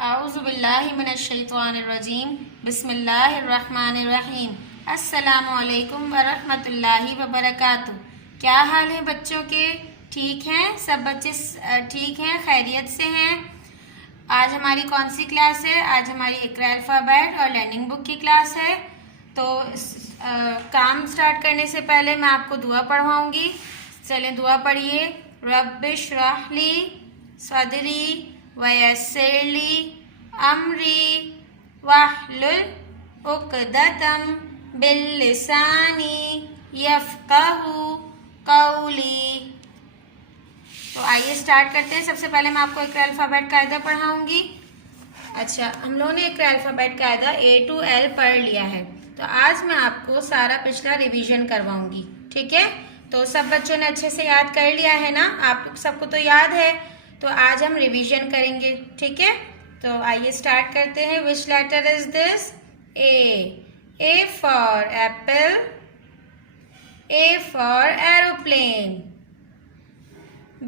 औज़ुबिल्लाहि मिनश्शैतानिर्रजीम बिस्मिल्लाहिर्रहमानिर्रहीम अस्सलामुअलैकुम वरहमतुल्लाहि वबरकातुह। क्या हाल है बच्चों के? ठीक हैं सब बच्चे? ठीक हैं, खैरियत से हैं। आज हमारी कौन सी क्लास है? आज हमारी इक़रा अल्फ़ाबेट और लर्निंग बुक की क्लास है। तो काम स्टार्ट करने से पहले मैं आपको दुआ पढ़वाऊँगी। चलें दुआ पढ़िए। रब्बिश्रह ली सदरी वयस्सिरली अमरी वहलुल उक़दतम बिल्लिसानी यफ़क़हू क़ौली। तो आइए स्टार्ट करते हैं। सबसे पहले मैं आपको इक़रा अल्फ़ाबेट कायदा पढ़ाऊँगी। अच्छा, हम लोगों ने इक़रा अल्फ़ाबेट कायदा A to L पढ़ लिया है, तो आज मैं आपको सारा पिछला रिवीजन करवाऊँगी। ठीक है, तो सब बच्चों ने अच्छे से याद कर लिया है ना? आप सबको तो याद है, तो आज हम रिवीजन करेंगे। ठीक है, तो आइए स्टार्ट करते हैं। Which letter is this? A for apple, A for aeroplane,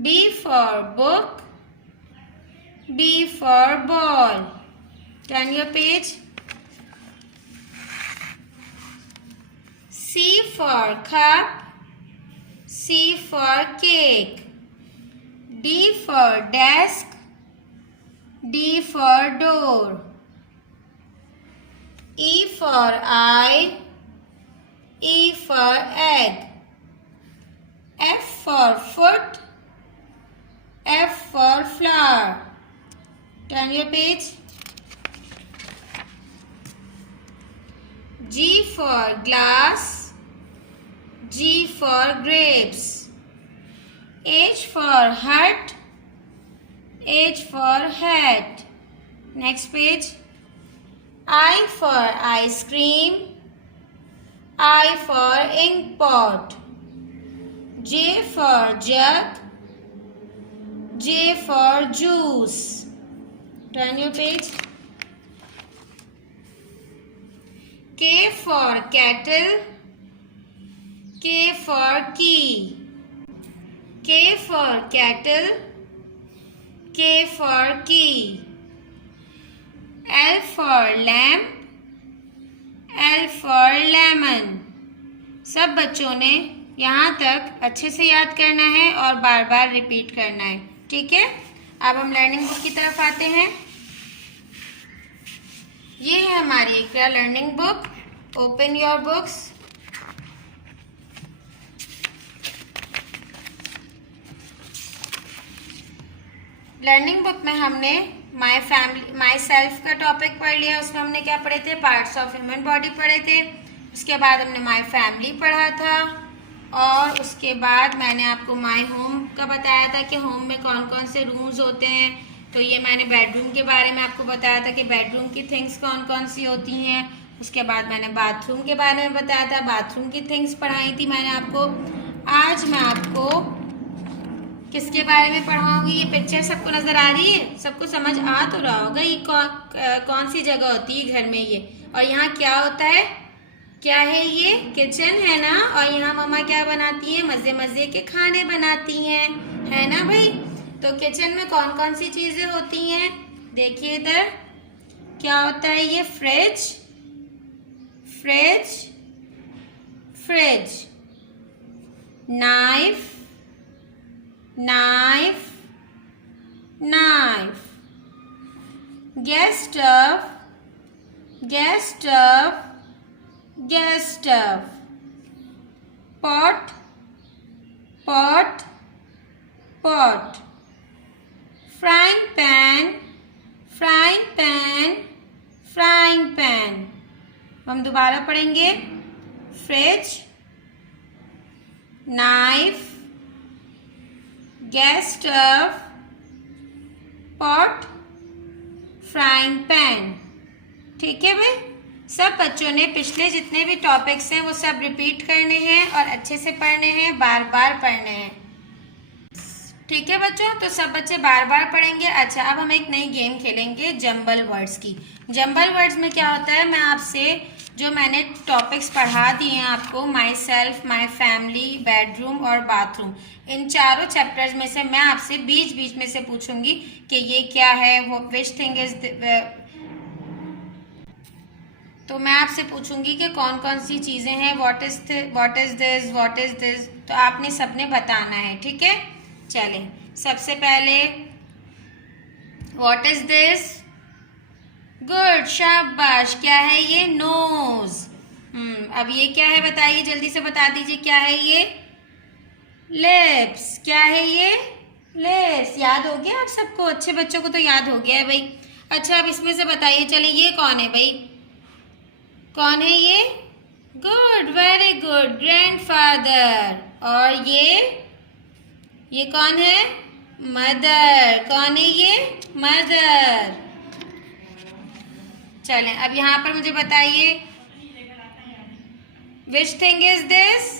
B for book, B for ball. Turn your page. C for cup, C for cake, D for desk, D for door, E for eye, E for egg, F for foot, F for flower. Turn your page. G for glass, G for grapes, H for hut, H for hat. Next page. I for ice cream, I for ink pot, J for jug, J for juice. Turn your page. K for kettle, K for key, K for kettle, K for key, L for lamp, L for lemon. सब बच्चों ने यहाँ तक अच्छे से याद करना है और बार बार रिपीट करना है। ठीक है, अब हम लर्निंग बुक की तरफ आते हैं। ये है हमारी Iqra learning book. Open your books. Learning book में हमने माई सेल्फ का टॉपिक पढ़ लिया। उसमें हमने क्या पढ़े थे? पार्ट्स ऑफ ह्यूमन बॉडी पढ़े थे। उसके बाद हमने माई फैमिली पढ़ा था, और उसके बाद मैंने आपको माई होम का बताया था कि होम में कौन कौन से रूम्स होते हैं। तो ये मैंने बेडरूम के बारे में आपको बताया था कि बेडरूम की थिंग्स कौन कौन सी होती हैं। उसके बाद मैंने बाथरूम के बारे में बताया था, बाथरूम की थिंग्स पढ़ाई थी मैंने आपको। आज मैं आपको किसके बारे में पढ़ाऊंगी? ये पिक्चर सबको नज़र आ रही है? सबको समझ आ तो रहा होगा ये कौन सी जगह होती है घर में ये, और यहाँ क्या होता है? क्या है ये? किचन है ना। और यहाँ मम्मा क्या बनाती हैं? मज़े मज़े के खाने बनाती हैं, है ना भाई? तो किचन में कौन कौन सी चीज़ें होती हैं? देखिए इधर क्या होता है? ये fridge, fridge, fridge, knife, knife, knife, gas stove, gas stove, gas stove, pot, pot, pot, frying pan, frying pan, frying pan. हम दोबारा पढ़ेंगे। Fridge, knife, gas stove, pot, frying pan. ठीक है भाई, सब बच्चों ने पिछले जितने भी टॉपिक्स हैं वो सब रिपीट करने हैं और अच्छे से पढ़ने हैं, बार बार पढ़ने हैं। ठीक है बच्चों, तो सब बच्चे बार बार पढ़ेंगे। अच्छा, अब हम एक नई गेम खेलेंगे जंबल वर्ड्स की। जंबल वर्ड्स में क्या होता है? मैं आपसे जो मैंने टॉपिक्स पढ़ा दिए हैं आपको, my self, my family, bedroom और बाथरूम, इन चारों चैप्टर्स में से मैं आपसे बीच बीच में से पूछूंगी कि ये क्या है, वो विच थिंग इज, तो मैं आपसे पूछूंगी कि कौन कौन सी चीज़ें हैं, व्हाट इज दिस, तो आपने सबने बताना है, ठीक है। चलें, सबसे पहले व्हाट इज दिस, गुड, शाबाश, क्या है ये, नोज। अब ये क्या है बताइए, जल्दी से बता दीजिए, क्या है ये, लिप्स, क्या है ये, लिप्स। याद हो गया आप सबको, अच्छे बच्चों को तो याद हो गया है भाई। अच्छा, अब इसमें से बताइए, चलिए ये कौन है भाई, कौन है ये, गुड, वेरी गुड, ग्रैंडफादर। और ये कौन है, मदर, कौन है ये, मदर। चलें, अब यहाँ पर मुझे बताइए, which thing is this,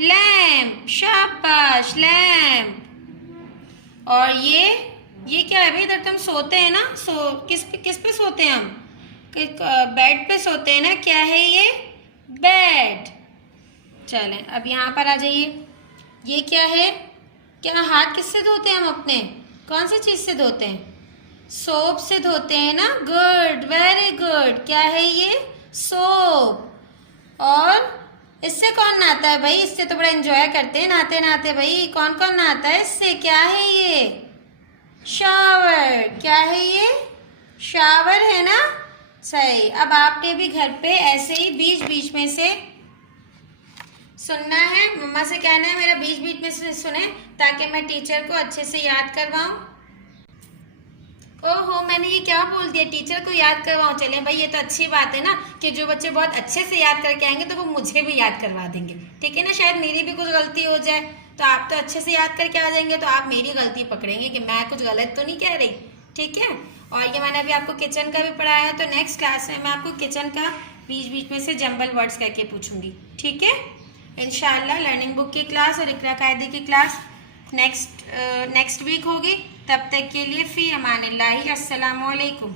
lamp, शाबाश, लैम्प। और ये क्या है भाई, इधर तो हम सोते हैं ना, किस पे सोते हैं हम, बेड पे सोते हैं ना, क्या है ये, बेड। चलें, अब यहाँ पर आ जाइए, ये क्या है, क्या हाथ किससे धोते हैं हम अपने, कौन सी चीज़ से धोते हैं, सोप से धोते हैं ना, गुड, वेरी गुड, क्या है ये, सोप। और इससे कौन नहाता है भाई, इससे तो बड़ा एंजॉय करते हैं नहाते नहाते भाई, कौन कौन नहाता है इससे, क्या है ये, शावर, क्या है ये, शावर है ना, सही। अब आपने भी घर पे ऐसे ही बीच बीच में से सुनना है, मम्मा से कहना है मेरा बीच बीच में से सुने, ताकि मैं टीचर को अच्छे से याद करवाऊं। ओहो, मैंने ये क्या बोल दिया, टीचर को याद करवाऊं। चले भाई, ये तो अच्छी बात है ना कि जो बच्चे बहुत अच्छे से याद करके आएंगे तो वो मुझे भी याद करवा देंगे, ठीक है ना। शायद मेरी भी कुछ गलती हो जाए, तो आप तो अच्छे से याद करके आ जाएंगे, तो आप मेरी गलती पकड़ेंगे कि मैं कुछ गलत तो नहीं कह रही, ठीक है। और ये मैंने अभी आपको किचन का भी पढ़ाया है, तो नेक्स्ट क्लास में मैं आपको किचन का बीच बीच में से जंबल वर्ड्स करके पूछूंगी, ठीक है। इंशाल्लाह लर्निंग बुक की क्लास और इकरा कायदे की क्लास नेक्स्ट वीक होगी। तब तक के लिए फ़ी अमानिल्लाहि, अस्सलामु अलैकुम।